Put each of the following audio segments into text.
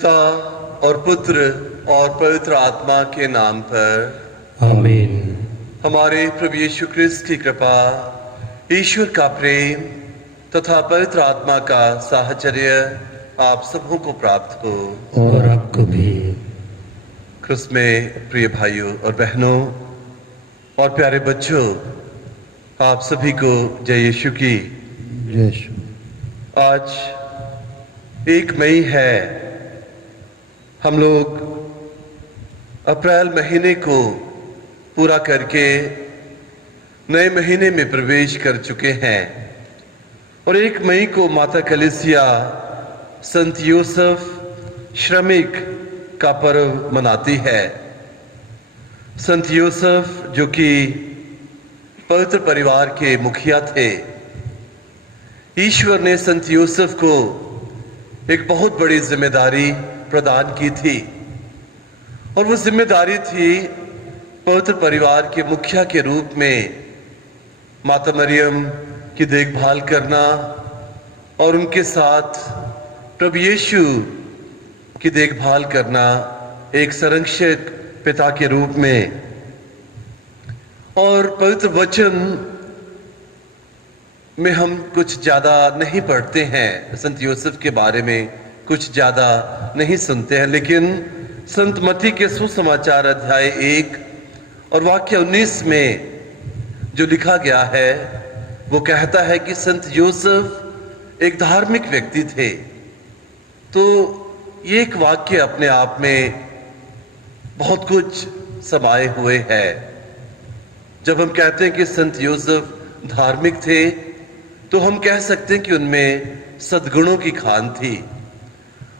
पिता और पुत्र और पवित्र आत्मा के नाम पर आमीन। हमारे प्रभु यीशु क्रिस्त की कृपा, ईश्वर का प्रेम तथा पवित्र आत्मा का साहचर्य आप सबों को प्राप्त हो। और आपको भी। क्रिस्त में प्रिय भाइयों और बहनों और प्यारे बच्चों, आप सभी को जय यीशु की। जय यीशु। आज 1 मई है। हम लोग अप्रैल महीने को पूरा करके नए महीने में प्रवेश कर चुके हैं और 1 मई को माता कलीसिया संत यूसुफ श्रमिक का पर्व मनाती है। संत यूसुफ जो कि पवित्र परिवार के मुखिया थे, ईश्वर ने संत यूसुफ को एक बहुत बड़ी जिम्मेदारी प्रदान की थी और वो जिम्मेदारी थी पवित्र परिवार के मुखिया के रूप में माता मरियम की देखभाल करना और उनके साथ प्रभु यीशु की देखभाल करना, एक संरक्षक पिता के रूप में। और पवित्र वचन में हम कुछ ज्यादा नहीं पढ़ते हैं, संत यूसुफ के बारे में कुछ ज्यादा नहीं सुनते हैं, लेकिन संत मत्ती के सुसमाचार अध्याय 1 और वाक्य 19 में जो लिखा गया है वो कहता है कि संत यूसुफ एक धार्मिक व्यक्ति थे। तो ये एक वाक्य अपने आप में बहुत कुछ समाये हुए है। जब हम कहते हैं कि संत यूसुफ धार्मिक थे तो हम कह सकते हैं कि उनमें सद्गुणों की खान थी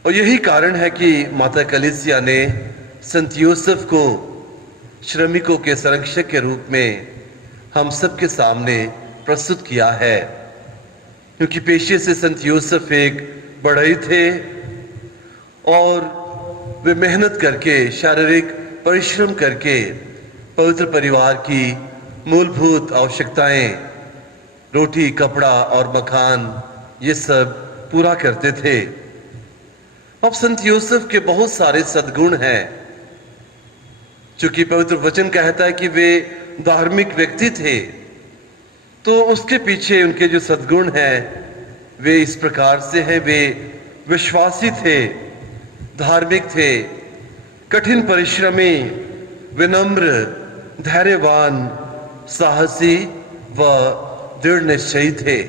और यही कारण है कि माता कलीसिया ने संत यूसुफ को श्रमिकों के संरक्षक के रूप में हम सबके सामने प्रस्तुत किया है, क्योंकि पेशे से संत यूसुफ एक बढ़ई थे और वे मेहनत करके, शारीरिक परिश्रम करके पवित्र परिवार की मूलभूत आवश्यकताएं, रोटी, कपड़ा और मकान, ये सब पूरा करते थे। अब संत यूसुफ के बहुत सारे सद्गुण हैं, चूंकि पवित्र वचन कहता है कि वे धार्मिक व्यक्ति थे, तो उसके पीछे उनके जो सद्गुण हैं वे इस प्रकार से हैं। वे विश्वासी थे, धार्मिक थे, कठिन परिश्रमी, विनम्र, धैर्यवान, साहसी व दृढ़ निश्चयी थे।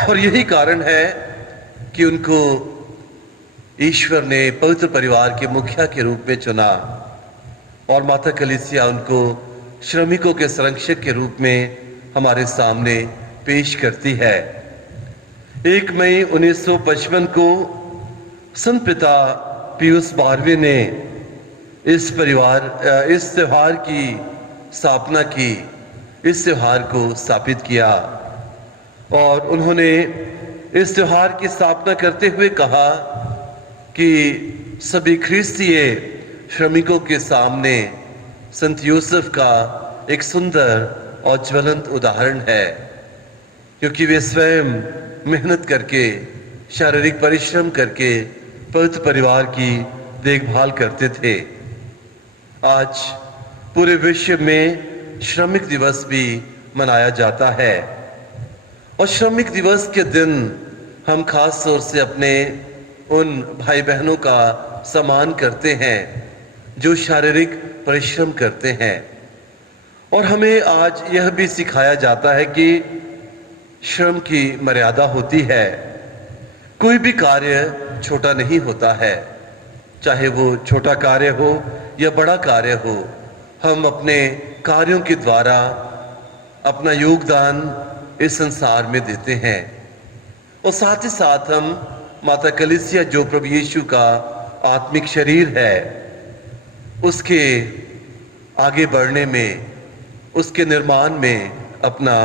और यही कारण है कि उनको ईश्वर ने पवित्र परिवार के मुखिया के रूप में चुना और माता कलीसिया उनको श्रमिकों के संरक्षक के रूप में हमारे सामने पेश करती है। 1 मई 1955 को संत पिता पियूस 12वें ने इस त्योहार की स्थापना की, इस त्योहार को स्थापित किया और उन्होंने इस त्योहार की स्थापना करते हुए कहा कि सभी ख्रिस्तीय श्रमिकों के सामने संत यूसुफ का एक सुंदर और ज्वलंत उदाहरण है, क्योंकि वे स्वयं मेहनत करके, शारीरिक परिश्रम करके पवित्र परिवार की देखभाल करते थे। आज पूरे विश्व में श्रमिक दिवस भी मनाया जाता है और श्रमिक दिवस के दिन हम खास तौर से अपने उन भाई बहनों का सम्मान करते हैं जो शारीरिक परिश्रम करते हैं। और हमें आज यह भी सिखाया जाता है कि श्रम की मर्यादा होती है। कोई भी कार्य छोटा नहीं होता है, चाहे वो छोटा कार्य हो या बड़ा कार्य हो। हम अपने कार्यों के द्वारा अपना योगदान इस संसार में देते हैं और साथ ही साथ हम माता कलीसिया जो प्रभु यीशु का आत्मिक शरीर है, उसके आगे बढ़ने में, उसके निर्माण में अपना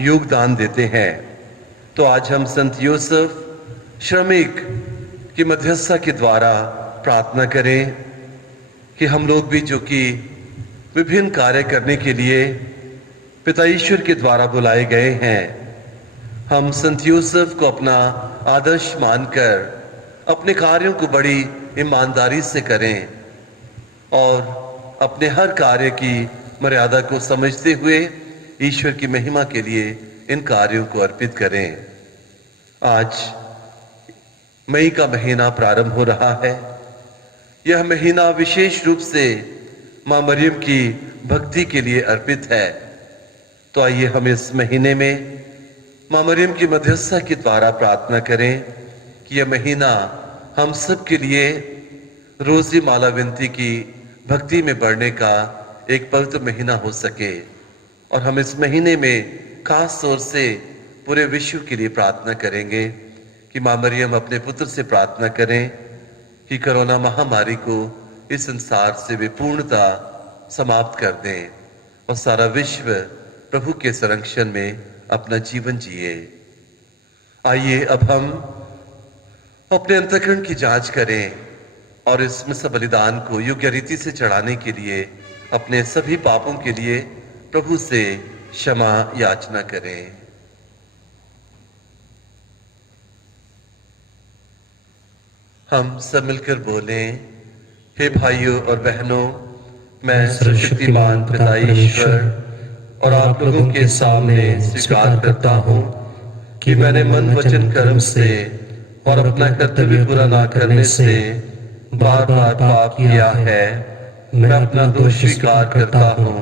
योगदान देते हैं। तो आज हम संत यूसुफ श्रमिक की मध्यस्थता के द्वारा प्रार्थना करें कि हम लोग भी, जो कि विभिन्न कार्य करने के लिए पिता ईश्वर के द्वारा बुलाए गए हैं, हम संत यूसुफ को अपना आदर्श मानकर अपने कार्यों को बड़ी ईमानदारी से करें और अपने हर कार्य की मर्यादा को समझते हुए ईश्वर की महिमा के लिए इन कार्यों को अर्पित करें। आज मई का महीना प्रारंभ हो रहा है। यह महीना विशेष रूप से मां मरियम की भक्ति के लिए अर्पित है। तो आइए हम इस महीने में मां मरियम की मध्यस्थता के द्वारा प्रार्थना करें कि यह महीना हम सब के लिए रोजी माला विनती की भक्ति में बढ़ने का एक पवित्र महीना हो सके। और हम इस महीने में खास तौर से पूरे विश्व के लिए प्रार्थना करेंगे कि मां मरियम अपने पुत्र से प्रार्थना करें कि कोरोना महामारी को इस संसार से वे पूर्णता समाप्त कर दें और सारा विश्व प्रभु के संरक्षण में अपना जीवन जिए। आइए अब हम अपने अंतःकरण की जांच करें और इस मिसा बलिदान को योग्य रीति से चढ़ाने के लिए अपने सभी पापों के लिए प्रभु से क्षमा याचना करें। हम सब मिलकर बोलें, हे भाइयों और बहनों, मैं सर्वशक्तिमान पिता ईश्वर और आप लोगों के सामने स्वीकार करता हूँ कि मैंने मन वचन कर्म से और अपना कर्तव्य पूरा ना करने से बार बार पाप किया है। मैं अपना दोष स्वीकार करता हूँ।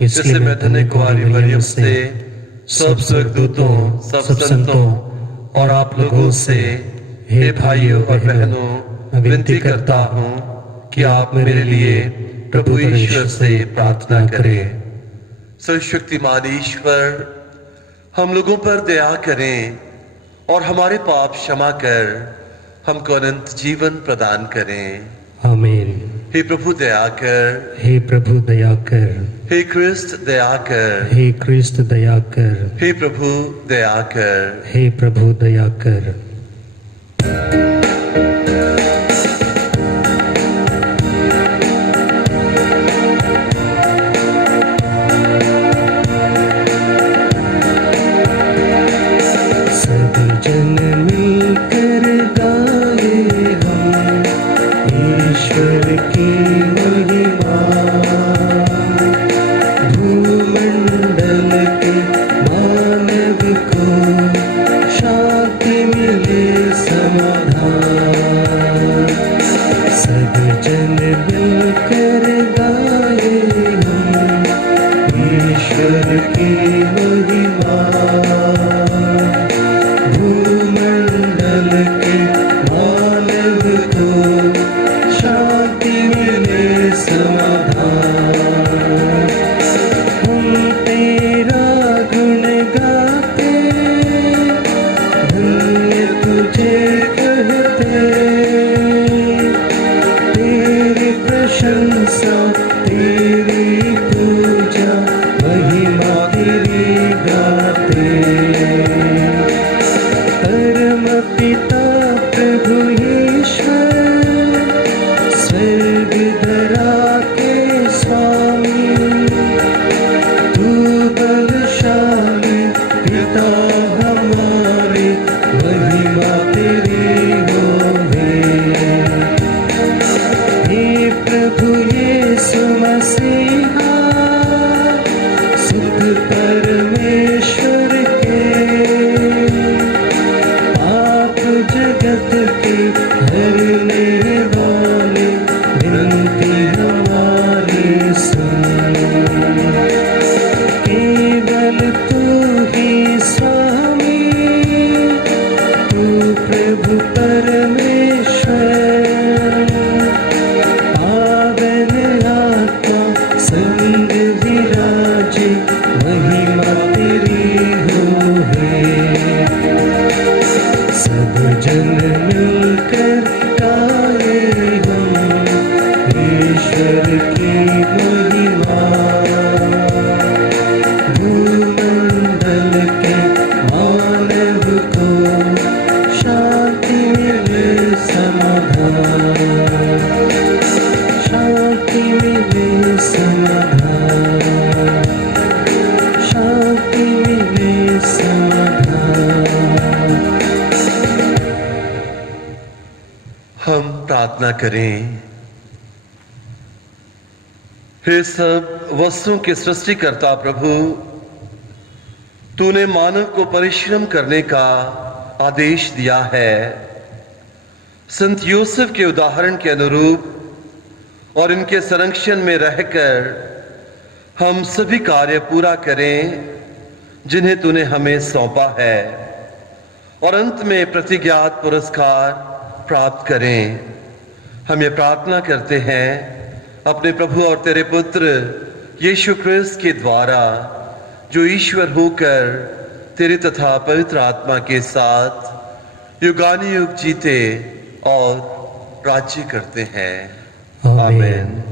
इसलिए मैं धन्य कुंवारी मरियम से, सब स्वर्गदूतों, सब संतों और आप लोगों से, हे भाइयों और बहनों, विनती करता हूँ कि आप मेरे लिए प्रभु ईश्वर से प्रार्थना करें। सर्वशक्तिमान ईश्वर हम लोगों पर दया करें और हमारे पाप क्षमा कर हमको अनंत जीवन प्रदान करें। आमीन। हे प्रभु दया कर, हे प्रभु दया कर, हे क्रिस्त दया कर, हे क्रिस्त दया कर, हे प्रभु दया कर, हे प्रभु दया कर। सब जन मिलकर गाए हम ईश्वर की महिमा, भूमंडल के मानव को शांति मिले समाधान। सब जन मिलकर गाए हम ईश्वर की महिमा, भूमंडल के मानव को शांति मिले समाधान। हम तेरा गुण गाते, धन्य तुझे कहते, तेरी प्रशंसा, तेरी पूजा, महिमा तेरी गाते। परम पिता प्रभु ईश्वर, स्वर्ग धरा के स्वामी, तू बलशाली पिता हमारे, महिमा तेरी होवे। हे प्रभु यीशु मसीहा, सुत परमेश्वर के, आप जगत के हरने वाले, विनती हमारी सुन। केवल तू ही स्वामी, तू प्रभु परमेश्वर, पावन आत्मा संग विराजे, महिमा तेरी होवे। सब जन मिलकर गाए हम ईश्वर की महिमा, भूमंडल के मानव को शांति मिले समाधान, शांति मिले समाधान, शांति मिले समाधान। प्रार्थना करें। हे सब वस्तुओं के सृष्टिकर्ता प्रभु, तूने मानव को परिश्रम करने का आदेश दिया है। संत यूसुफ के उदाहरण के अनुरूप और इनके संरक्षण में रहकर हम सभी कार्य पूरा करें जिन्हें तूने हमें सौंपा है, और अंत में प्रतिज्ञात पुरस्कार प्राप्त करें। हम ये प्रार्थना करते हैं अपने प्रभु और तेरे पुत्र यीशु क्रिस्त के द्वारा, जो ईश्वर होकर तेरे तथा पवित्र आत्मा के साथ युगानुयुग जीते और राज्य करते हैं। आमीन।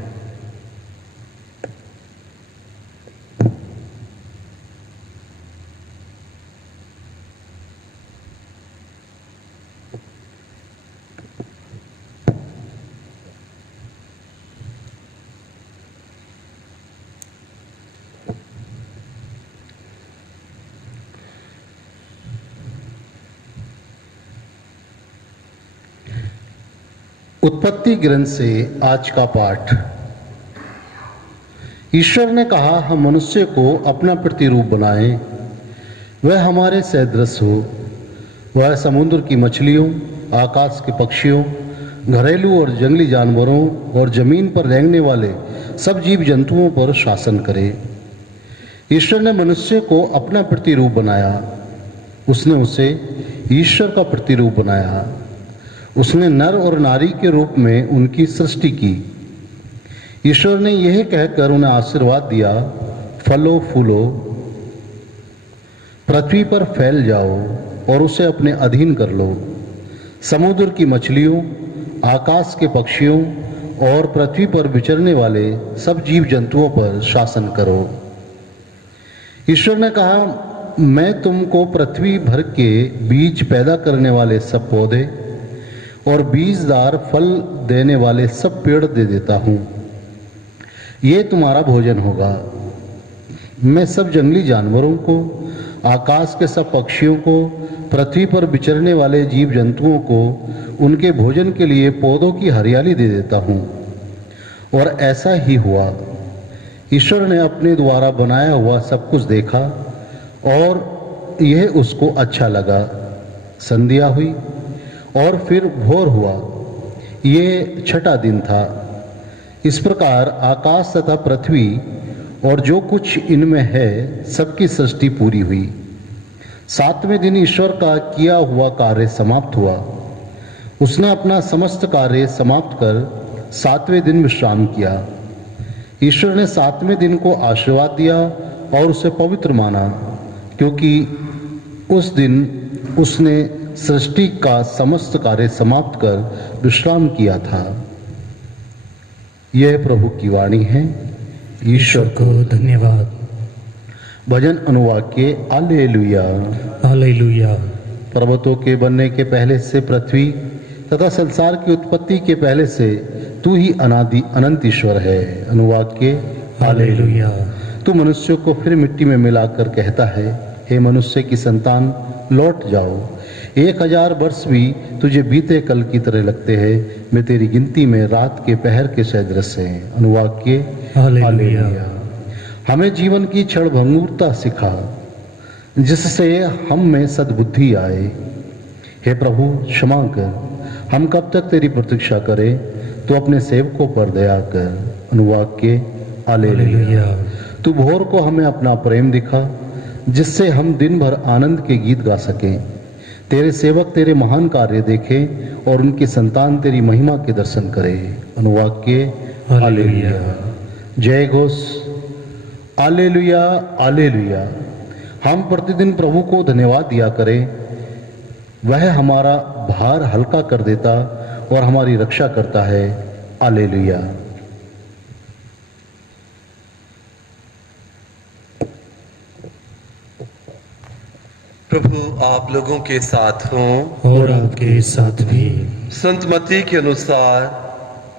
उत्पत्ति ग्रंथ से आज का पाठ। ईश्वर ने कहा, हम मनुष्य को अपना प्रतिरूप बनाएं, वह हमारे सदृश हो। वह समुद्र की मछलियों, आकाश के पक्षियों, घरेलू और जंगली जानवरों और जमीन पर रेंगने वाले सब जीव जंतुओं पर शासन करे। ईश्वर ने मनुष्य को अपना प्रतिरूप बनाया, उसने उसे ईश्वर का प्रतिरूप बनाया। उसने नर और नारी के रूप में उनकी सृष्टि की। ईश्वर ने यह कहकर उन्हें आशीर्वाद दिया, फलो फूलो, पृथ्वी पर फैल जाओ और उसे अपने अधीन कर लो। समुद्र की मछलियों, आकाश के पक्षियों और पृथ्वी पर विचरने वाले सब जीव जंतुओं पर शासन करो। ईश्वर ने कहा, मैं तुमको पृथ्वी भर के बीज पैदा करने वाले सब पौधे और बीजदार फल देने वाले सब पेड़ दे देता हूँ, ये तुम्हारा भोजन होगा। मैं सब जंगली जानवरों को, आकाश के सब पक्षियों को, पृथ्वी पर विचरने वाले जीव जंतुओं को उनके भोजन के लिए पौधों की हरियाली दे देता हूँ। और ऐसा ही हुआ। ईश्वर ने अपने द्वारा बनाया हुआ सब कुछ देखा और यह उसको अच्छा लगा। संध्या हुई और फिर भोर हुआ, ये छठा दिन था। इस प्रकार आकाश तथा पृथ्वी और जो कुछ इनमें है सबकी सृष्टि पूरी हुई। सातवें दिन ईश्वर का किया हुआ कार्य समाप्त हुआ। उसने अपना समस्त कार्य समाप्त कर सातवें दिन विश्राम किया। ईश्वर ने सातवें दिन को आशीर्वाद दिया और उसे पवित्र माना, क्योंकि उस दिन उसने सृष्टि का समस्त कार्य समाप्त कर विश्राम किया था। यह प्रभु की वाणी है। ईश्वर को धन्यवाद। भजन अनुवाक्य। हालेलुया हालेलुया। पर्वतों के बनने के पहले से पृथ्वी तथा संसार की उत्पत्ति के पहले से तू ही अनादि अनंत ईश्वर है। अनुवाक्य। हालेलुया। तू मनुष्यों को फिर मिट्टी में मिलाकर कहता है, हे मनुष्य की संतान, लौट जाओ। 1000 वर्ष भी तुझे बीते कल की तरह लगते हैं। मैं तेरी गिनती में रात के पहर के सदृश है। अनुवाक्य। हालेलुया। हमें जीवन की क्षण भंगुरता सिखा, जिससे हम में सद्बुद्धि आए। हे प्रभु, क्षमा कर। हम कब तक तेरी प्रतीक्षा करें? तू अपने सेवकों पर दया कर। अनुवाक्य। हालेलुया। तू भोर को हमें अपना प्रेम दिखा, जिससे हम दिन भर आनंद के गीत गा सकें। तेरे सेवक तेरे महान कार्य देखें और उनकी संतान तेरी महिमा के दर्शन करें। अनुवाक्य। हालेलुया। जय घोष। Hallelujah hallelujah. हम प्रतिदिन प्रभु को धन्यवाद दिया करें। वह हमारा भार हल्का कर देता और हमारी रक्षा करता है। हालेलुया। प्रभु आप लोगों के साथ हों और आपके साथ भी। संत मत्ती के अनुसार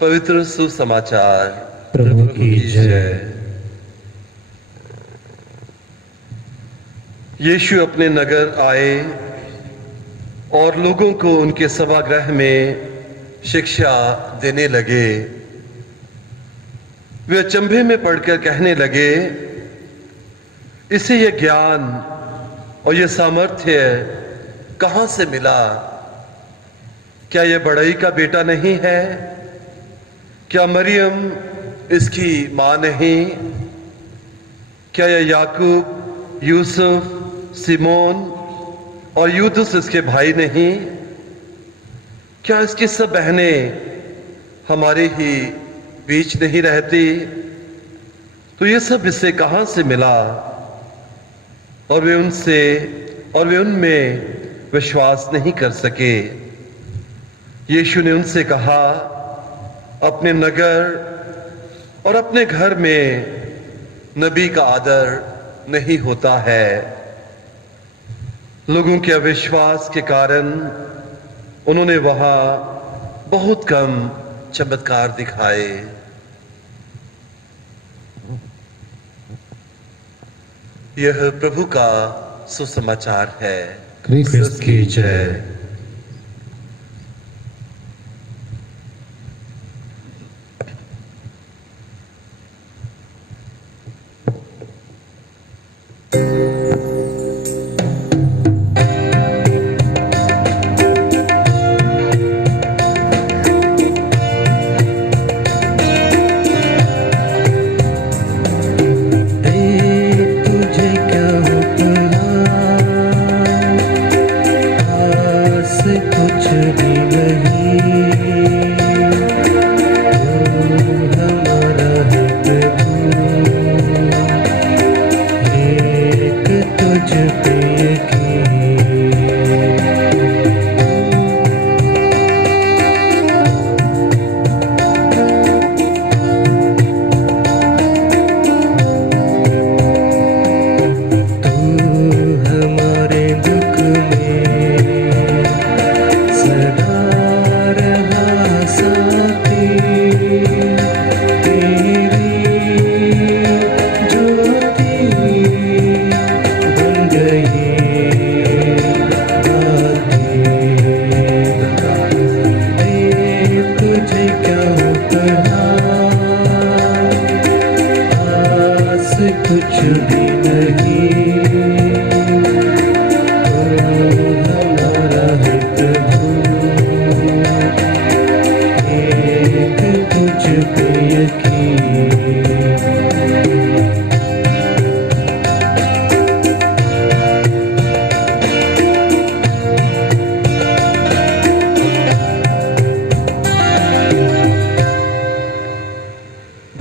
पवित्र सुसमाचार। प्रभु की जय। यीशु अपने नगर आए और लोगों को उनके सभागृह में शिक्षा देने लगे। वे अचंभे में पढ़कर कहने लगे, इसे यह ज्ञान और यह सामर्थ्य कहां से मिला? क्या यह बड़ई का बेटा नहीं है? क्या मरियम इसकी मां नहीं? क्या यह याकूब, यूसुफ, सिमोन और यूदुस इसके भाई नहीं? क्या इसकी सब बहनें हमारे ही बीच नहीं रहती? तो ये सब इससे कहां से मिला? और वे उनमें विश्वास नहीं कर सके। यीशु ने उनसे कहा, अपने नगर और अपने घर में नबी का आदर नहीं होता है। लोगों के अविश्वास के कारण उन्होंने वहां बहुत कम चमत्कार दिखाए। यह प्रभु का सुसमाचार है। क्रिस्त की जय।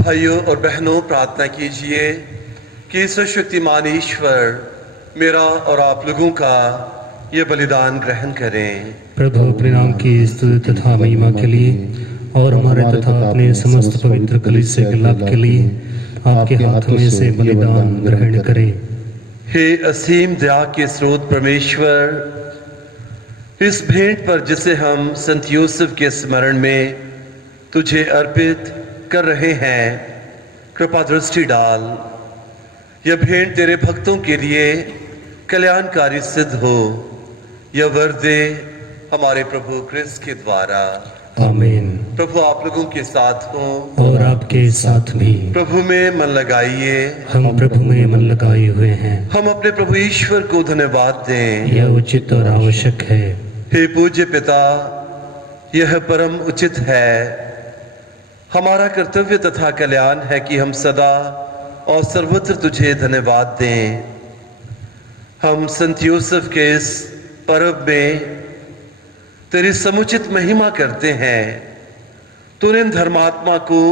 भाइयों और बहनों, प्रार्थना कीजिए कि सर्वशक्तिमान ईश्वर मेरा और आप लोगों का ये बलिदान ग्रहण करें। प्रभु अपने नाम की स्तुति तथा महिमा के लिए और हमारे तथा अपने समस्त पवित्र कलीसिया के लाभ के लिए आपके हाथों में से बलिदान ग्रहण करें। हे असीम दया के स्रोत परमेश्वर, इस भेंट पर जिसे हम संत यूसुफ के स्मरण में तुझे अर्पित कर रहे हैं, कृपा दृष्टि डाल। यह भेंट तेरे भक्तों के लिए कल्याणकारी सिद्ध हो। यह वर दे हमारे प्रभु क्रिस्त के द्वारा। आमीन। प्रभु आप लोगों के साथ हो और आपके साथ भी। प्रभु में मन लगाइए। हम प्रभु में मन लगाए हुए हैं। हम अपने प्रभु ईश्वर को धन्यवाद दें। यह उचित और आवश्यक है। हे पूज्य पिता, यह परम उचित है। हमारा कर्तव्य तथा कल्याण है कि हम सदा और सर्वत्र तुझे धन्यवाद दें। हम संत यूसुफ के इस पर्व में तेरी समुचित महिमा करते हैं। तूने इन धर्मात्मा को,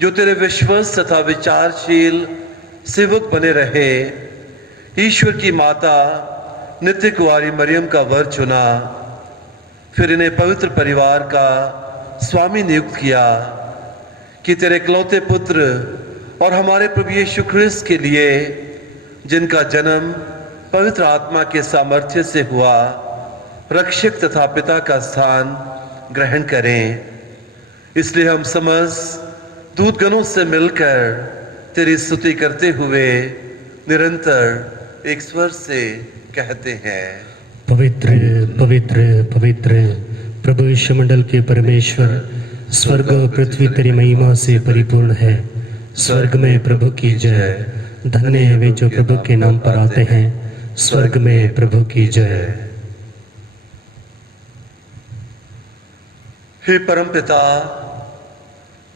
जो तेरे विश्वास तथा विचारशील सेवक बने रहे, ईश्वर की माता नित्य कुंवारी मरियम का वर चुना, फिर इन्हें पवित्र परिवार का स्वामी नियुक्त किया कि तेरे इकलौते पुत्र और हमारे प्रभु यीशु ख्रिस्त के लिए, जिनका जन्म पवित्र आत्मा के सामर्थ्य से हुआ, रक्षक तथा पिता का स्थान ग्रहण करें। इसलिए हम समस्त दूतगणों से मिलकर तेरी स्तुति करते हुए निरंतर एक स्वर से कहते हैं, पवित्र पवित्र पवित्र प्रभु विश्वमंडल के परमेश्वर, स्वर्ग और पृथ्वी तेरी महिमा से परिपूर्ण है। स्वर्ग में प्रभु की जय। धन्य है वे जो प्रभु के नाम पर आते हैं। स्वर्ग में प्रभु की जय। हे परमपिता,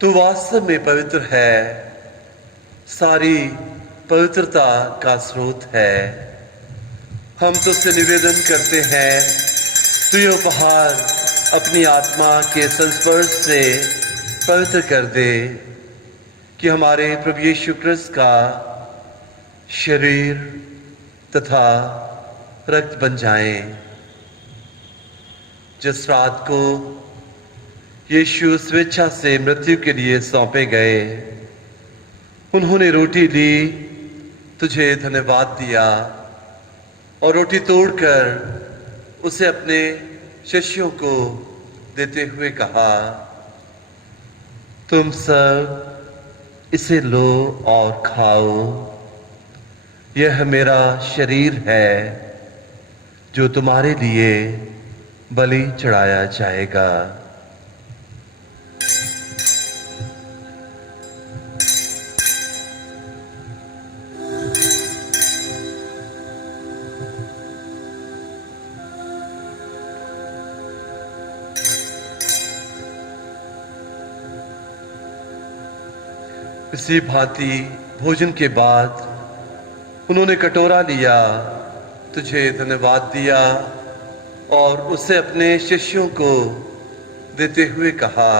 तू वास्तव में पवित्र है, सारी पवित्रता का स्रोत है। हम तुझसे निवेदन करते हैं, तू ये उपहार अपनी आत्मा के संस्पर्श से पवित्र कर दे, कि हमारे प्रभु यीशु क्रिस्त का शरीर तथा रक्त बन जाएं। जिस रात को यीशु स्वेच्छा से मृत्यु के लिए सौंपे गए, उन्होंने रोटी ली, तुझे धन्यवाद दिया और रोटी तोड़कर उसे अपने शिष्यों को देते हुए कहा, तुम सब इसे लो और खाओ। यह मेरा शरीर है जो तुम्हारे लिए बलि चढ़ाया जाएगा। इसी भांति भोजन के बाद उन्होंने कटोरा लिया, तुझे धन्यवाद दिया और उसे अपने शिष्यों को देते हुए कहा,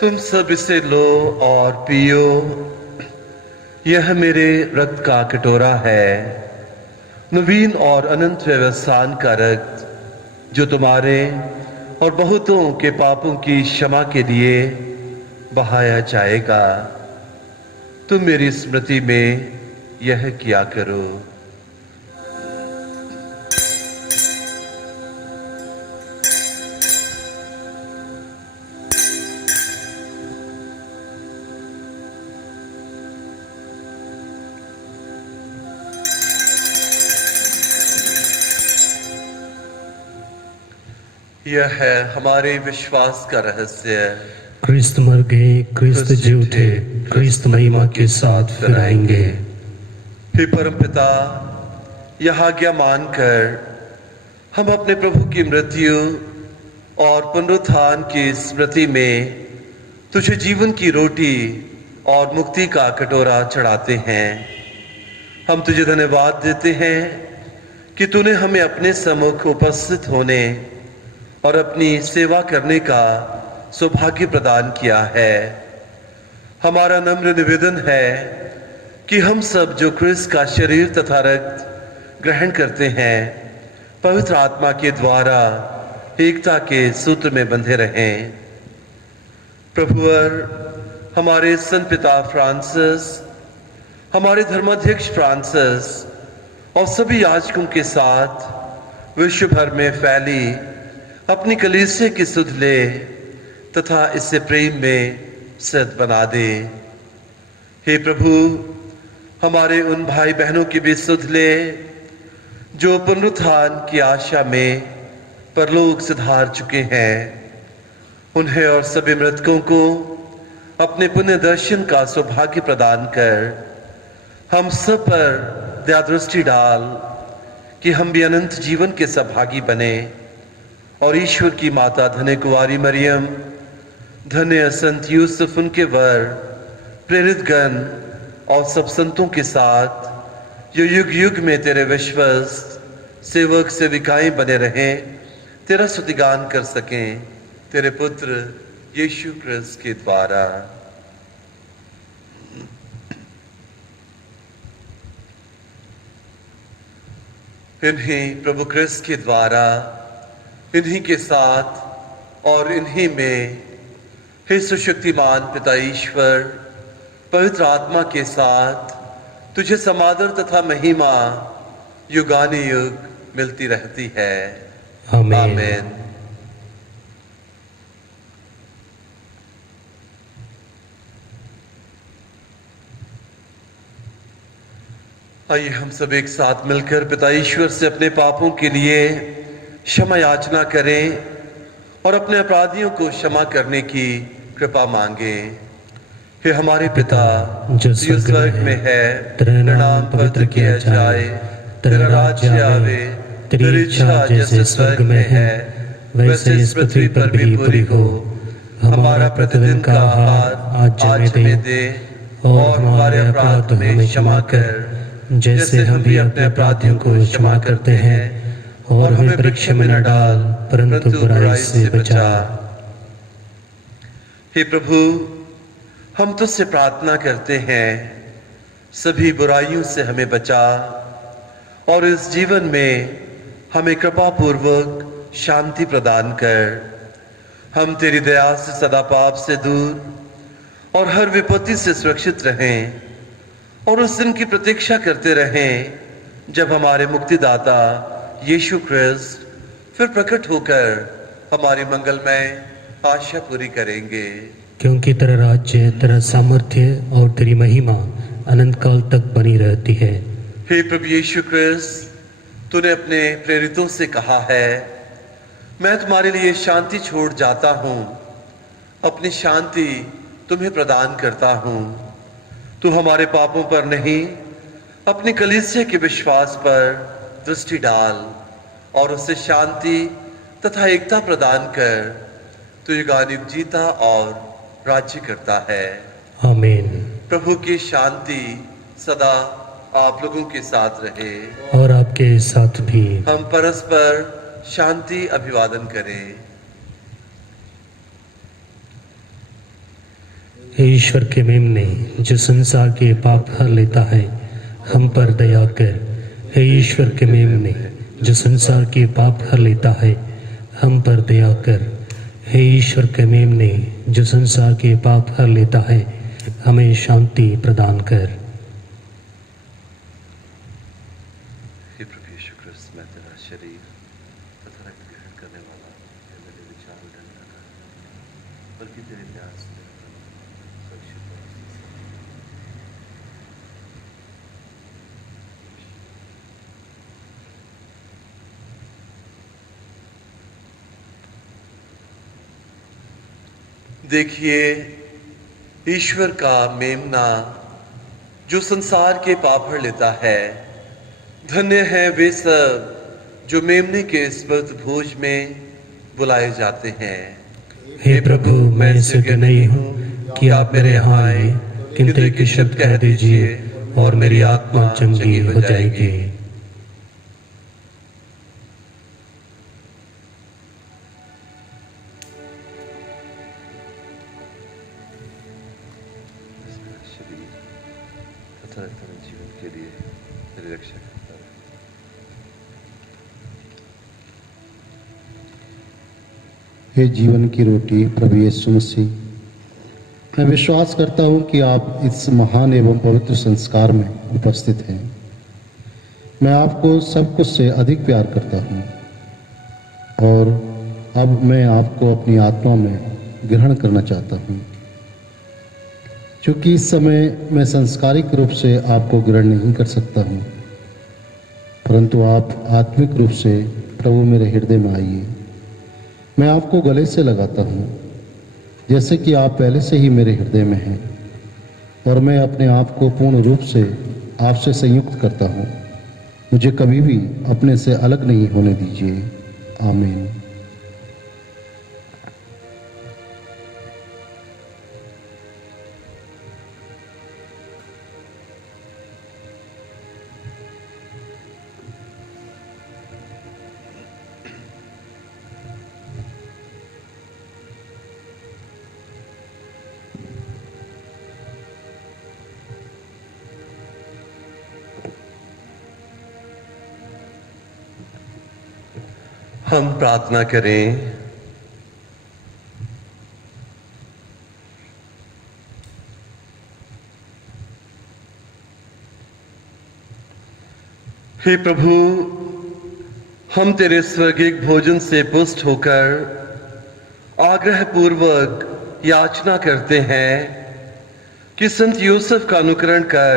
तुम सब इसे लो और पियो। यह मेरे रक्त का कटोरा है, नवीन और अनंत व्यवसान का रक्त, जो तुम्हारे और बहुतों के पापों की क्षमा के लिए बहाया जाएगा। तुम मेरी स्मृति में यह किया करो। यह है हमारे विश्वास का रहस्य। क्रिस्त मर गए, क्रिस्त जी उठे, क्रिस्त महिमा के साथ फिर आएंगे। हे परमपिता, यह आज्ञा मानकर हम अपने प्रभु की मृत्यु और पुनरुत्थान की स्मृति में तुझे जीवन की रोटी और मुक्ति का कटोरा चढ़ाते हैं। हम तुझे धन्यवाद देते हैं कि तूने हमें अपने सम्मुख उपस्थित होने और अपनी सेवा करने का सौभाग्य प्रदान किया है। हमारा नम्र निवेदन है कि हम सब जो क्रिस्त का शरीर तथा रक्त ग्रहण करते हैं, पवित्र आत्मा के द्वारा एकता के सूत्र में बंधे रहें। प्रभुवर हमारे संत पिता फ्रांसिस, हमारे धर्माध्यक्ष फ्रांसिस और सभी याजकों के साथ विश्व भर में फैली अपनी कलीसिया की सुध ले तथा इससे प्रेम में सत बना दे। हे प्रभु, हमारे उन भाई बहनों की भी सुध ले जो पुनरुत्थान की आशा में परलोक सिधार चुके हैं। उन्हें और सभी मृतकों को अपने पुण्य दर्शन का सौभाग्य प्रदान कर हम सब पर दया दृष्टि डाल कि हम भी अनंत जीवन के सहभागी बने और ईश्वर की माता धन्य कुंवारी मरियम, धन्य संत यूसुफ उनके वर, प्रेरित गण और सब संतों के साथ जो युग युग में तेरे विश्वस्त सेवक सेविकाएं बने रहें, तेरा स्तुतिगान कर सकें तेरे पुत्र यीशु क्रिस्त के द्वारा। इन्हीं प्रभु क्रिस्त के द्वारा, इन्हीं के साथ और इन्हीं में हे सुशक्तिमान पिता ईश्वर, पवित्र आत्मा के साथ तुझे समादर तथा महिमा युगानुयुग मिलती रहती है। आमीन। आमीन। आइए हम सब एक साथ मिलकर पिता ईश्वर से अपने पापों के लिए क्षमा याचना करें और अपने अपराधियों को क्षमा करने की कृपा मांगे। हे हमारे पिता जो जो स्वर्ग में है, तेरा तेरा नाम पवित्र किया जाए, तेरा राज्य आवे, तेरी इच्छा जैसे स्वर्ग में है वैसे इस पृथ्वी पर भी पूरी हो। हमारा प्रतिदिन का आहार आज हमें दे और हमारे अपराध हमें क्षमा कर जैसे हम भी अपने अपराधियों को क्षमा करते हैं, और हमें परीक्षा में न डाल परंतु बुराई से बचा। हे प्रभु, हम तुझसे प्रार्थना करते हैं, सभी बुराइयों से हमें बचा और इस जीवन में हमें कृपा पूर्वक शांति प्रदान कर। हम तेरी दया से सदा पाप से दूर और हर विपत्ति से सुरक्षित रहें और उस दिन की प्रतीक्षा करते रहें जब हमारे मुक्तिदाता यीशु ख्रिस्त फिर प्रकट होकर हमारी मंगलमय आशा पूरी करेंगे। क्योंकि तेरा राज्य, तेरा सामर्थ्य और तेरी महिमा अनंत काल तक बनी रहती है। हे प्रभु यीशु ख्रिस्त, तूने अपने प्रेरितों से कहा है, मैं तुम्हारे लिए शांति छोड़ जाता हूँ, अपनी शांति तुम्हें प्रदान करता हूँ। तू हमारे पापों पर नहीं, अपनी कलीसिया के विश्वास पर दृष्टि डाल और उसे शांति तथा एकता प्रदान कर। तू युगानुयुग जीता और राज्य करता है। आमीन। प्रभु की शांति सदा आप लोगों के साथ रहे और आपके साथ भी। हम परस्पर शांति अभिवादन करें। हे ईश्वर के मेमने, जो संसार के पाप हर लेता है, हम पर दया कर। हे ईश्वर के मेमने, जो संसार के पाप हर लेता है, हम पर दया कर। हे ईश्वर के मेमने, जो संसार के पाप हर लेता है, हमें शांति प्रदान कर। हे प्रभु यीशु ख्रिस्त, मैं तेरा शरीर तथा रक्त ग्रहण करने वाला या मेरे विचार उड़ने लगा, बल्कि तेरे प्यार से सुरक्षित और देखिए ईश्वर का मेमना जो संसार के पाप हर लेता है। धन्य है वे सब जो मेमने के इस पवित्र भोज में बुलाए जाते हैं। हे प्रभु, मैं इस योग्य नहीं हूँ कि आप मेरे यहाँ आए, किंतु एक शब्द कह दीजिए और मेरी आत्मा चंगी हो जाएगी। शरीर तथा रक्त जीवन के लिए मेरी रक्षा करता है। हे जीवन की रोटी प्रभु यीशु मसीह, मैं विश्वास करता हूँ कि आप इस महान एवं पवित्र संस्कार में उपस्थित हैं। मैं आपको सब कुछ से अधिक प्यार करता हूँ और अब मैं आपको अपनी आत्मा में ग्रहण करना चाहता हूँ। क्योंकि इस समय मैं सांस्कारिक रूप से आपको ग्रहण नहीं कर सकता हूँ, परंतु आप आत्मिक रूप से प्रभु मेरे हृदय में आइए। मैं आपको गले से लगाता हूँ जैसे कि आप पहले से ही मेरे हृदय में हैं, और मैं अपने आप को पूर्ण रूप से आपसे संयुक्त करता हूँ। मुझे कभी भी अपने से अलग नहीं होने दीजिए। आमीन। हम प्रार्थना करें। हे प्रभु, हम तेरे स्वर्गीय भोजन से पुष्ट होकर आग्रह पूर्वक याचना करते हैं कि संत यूसुफ का अनुकरण कर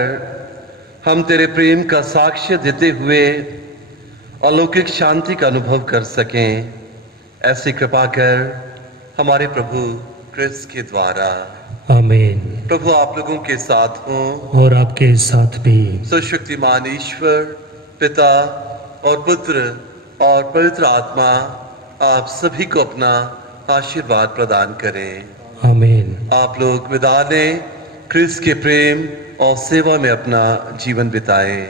हम तेरे प्रेम का साक्ष्य देते हुए अलौकिक शांति का अनुभव कर सकें, ऐसी कृपा कर हमारे प्रभु क्रिस्त के द्वारा। आमीन। प्रभु आप लोगों के साथ हों। और आपके साथ भी। सर्वशक्तिमान ईश्वर पिता और पुत्र और पवित्र आत्मा आप सभी को अपना आशीर्वाद प्रदान करें। आमीन। आप लोग विदा लें, क्रिस्त के प्रेम और सेवा में अपना जीवन बिताएं।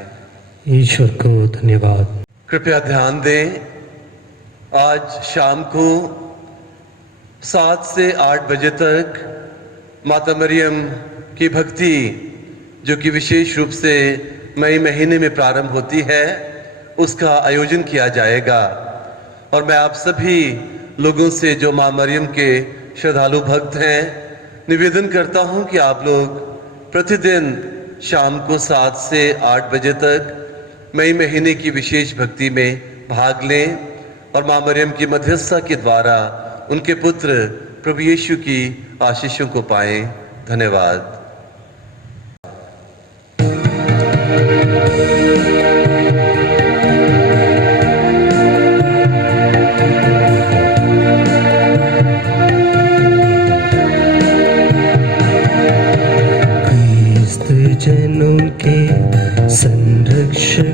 ईश्वर को धन्यवाद। कृपया ध्यान दें, आज शाम को 7 से 8 बजे तक माता मरियम की भक्ति, जो कि विशेष रूप से मई महीने में प्रारंभ होती है, उसका आयोजन किया जाएगा। और मैं आप सभी लोगों से जो मां मरियम के श्रद्धालु भक्त हैं, निवेदन करता हूं कि आप लोग प्रतिदिन शाम को 7 से 8 बजे तक मई महीने की विशेष भक्ति में भाग लें और मां मरियम की मध्यस्थता के द्वारा उनके पुत्र प्रभु यीशु की आशीषों को पाएं। धन्यवाद। क्रिस्त जनों के संरक्षक